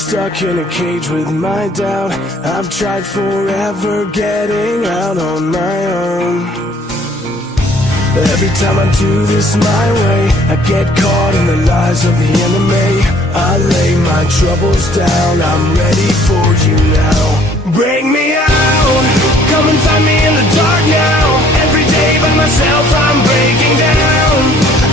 stuck in a cage with my doubt. I've tried forever getting out on my own. Every time I do this my way, I get caught in the lies of the enemy. I lay my troubles down, I'm ready for you now. Bring me out, come and find me in the dark now. Every day by myself I'm breaking down.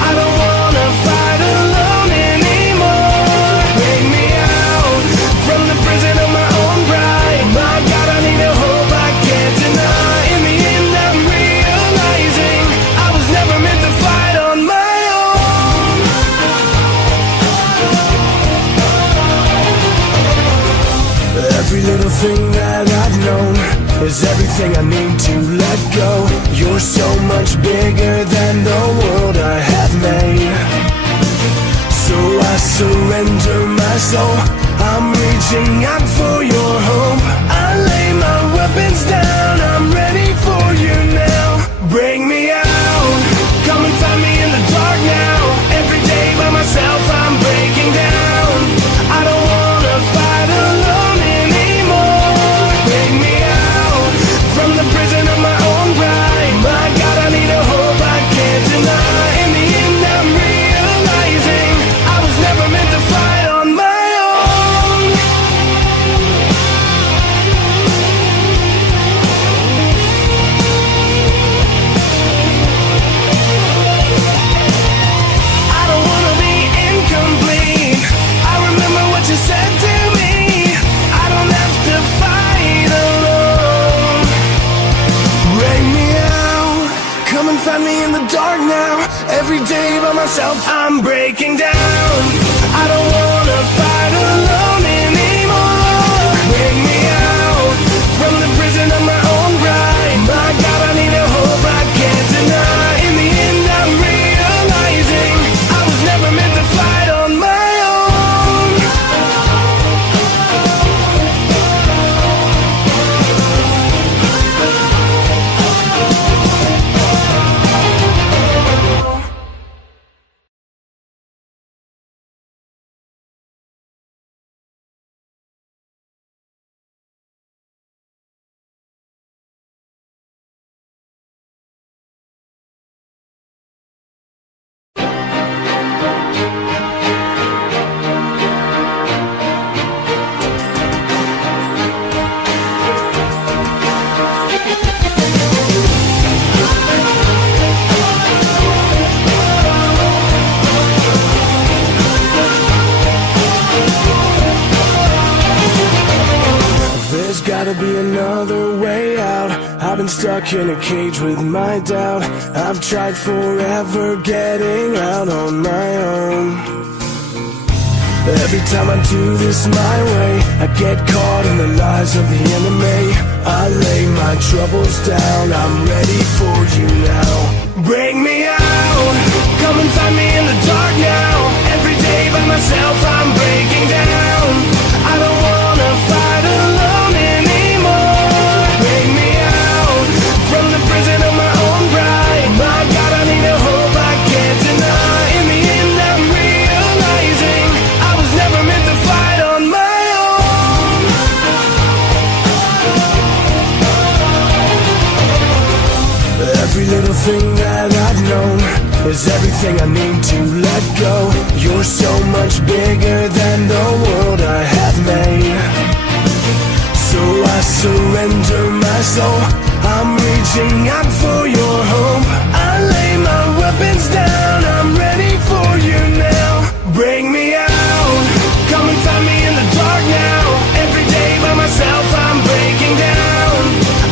I don't wanna fight alone anymore. Bring me out from the prison of my own pride. My God, I need a hope I can't deny. In the end I'm realizing I was never meant to fight on my own. Every little thing that I've known is everything I need to let go. You're so much bigger than the world I have made. So I surrender my soul, I'm reaching out for your hope. I lay my weapons down, I'm ready for you now. Bring me out, come and find me in the dark now. Every day by myself I'm breaking down. I don't wanna fight alone anymore. Bring me out from the prison of my own pride. My God, I need a hope I can't deny. In the end I'm realizing I was never meant to fight on my own. I don't wanna be incomplete. I remember what you said to me. I don't have to fight alone. Bring me out, come and find me in the dark now. Every day by myself I'm breaking down. I don't wanna fight alone anymore. Bring me out from the prison of my own pride. My God, I need a hope I can't deny. In the end I'm realizing I was never meant to fight on my own. There's gotta be another way out. I've been stuck in a cage with my doubt. I've tried forever getting out on my own. Every time I do this my way, I get caught in the lies of the enemy. I lay my troubles down, I'm ready for you now. Bring me out, come and find me in the dark now. Every day by myself I'm breaking down. I don't wanna fight alone anymore. Bring me out from the prison of my own pride. My God, I need a hope I can't deny. In the end I'm realizing I was never meant to fight on my own. Every little thing that I've known is everything I need to let go. You're so much bigger than the world I have made. So I surrender my soul, I'm reaching out for your hope. I lay my weapons down, I'm ready for you now. Bring me out, come and find me in the dark now. Every day by myself I'm breaking down.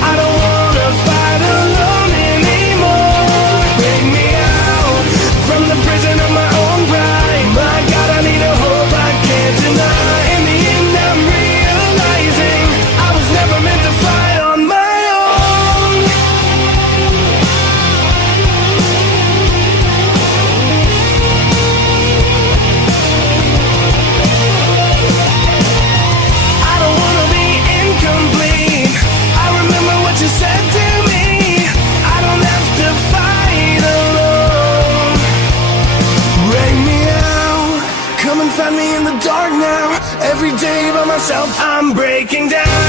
I don't wanna fight alone anymore. Bring me out from the prison of my own pride. My God, I need a hope I can't deny. In the end I'm realizing I was never meant to fight on my own. myself, I'm breaking down.